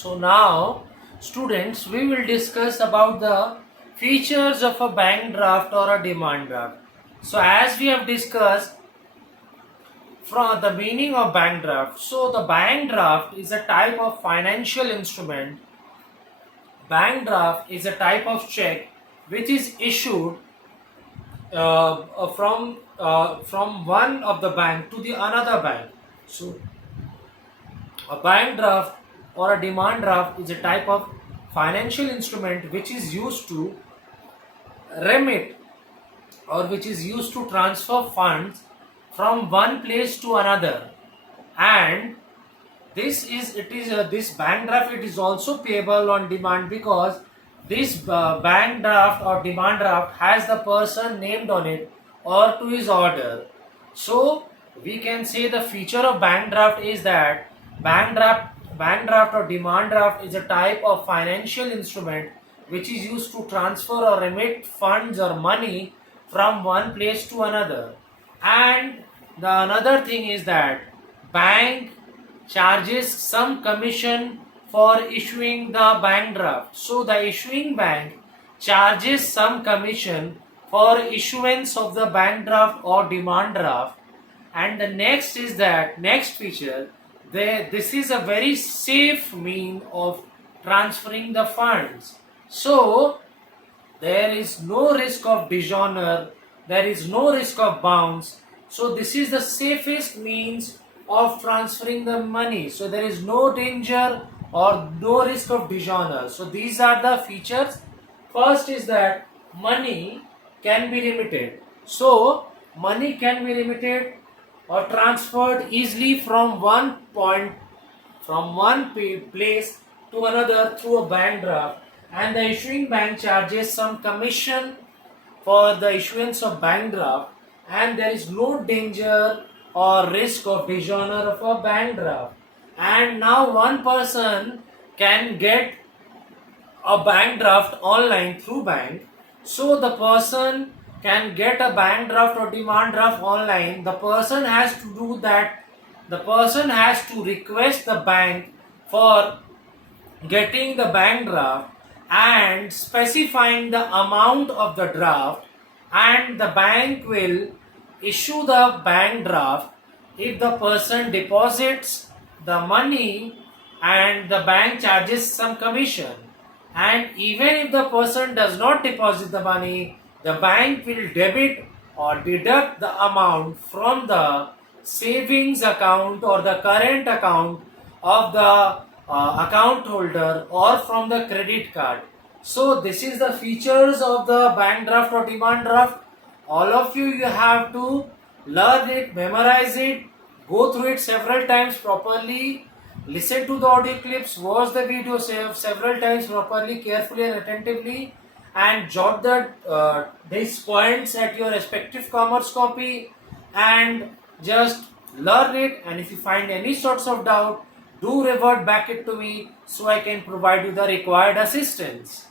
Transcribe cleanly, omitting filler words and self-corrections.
So now, students, we will discuss about the features of a bank draft or a demand draft. So as we have discussed from the meaning of bank draft, so the bank draft is a type of financial instrument. Bank draft is a type of check which is issued from one of the bank to the another bank. So a bank draft or a demand draft is a type of financial instrument which is used to remit or which is used to transfer funds from one place to another. And this bank draft, it is also payable on demand because this bank draft or demand draft has the person named on it or to his order. So we can say the feature of bank draft is that bank draft or demand draft is a type of financial instrument which is used to transfer or remit funds or money from one place to another. And the another thing is that bank charges some commission for issuing the bank draft. So the issuing bank charges some commission for issuance of the bank draft or demand draft. And the next is that next feature, this is a very safe mean of transferring the funds. So there is no risk of dishonor, there is no risk of bounce. So this is the safest means of transferring the money. So there is no danger or no risk of dishonor. So these are the features. First is that money can be remitted. So money can be remitted or transferred easily from one point, from one place to another through a bank draft, and the issuing bank charges some commission for the issuance of bank draft, and there is no danger or risk of dishonor of a bank draft. And now one person can get a bank draft online through bank. So the person can get a bank draft or demand draft online. The person has to do that. The person has to request the bank for getting the bank draft and specifying the amount of the draft, and the bank will issue the bank draft if the person deposits the money, and the bank charges some commission. And even if the person does not deposit the money, the bank will debit or deduct the amount from the savings account or the current account of the account holder or from the credit card. So this is the features of the bank draft or demand draft. All of you have to learn it, memorize it, go through it several times properly, listen to the audio clips, watch the video several times properly, carefully and attentively, and jot these points at your respective commerce copy and just learn it. And if you find any sorts of doubt, do revert back it to me so I can provide you the required assistance.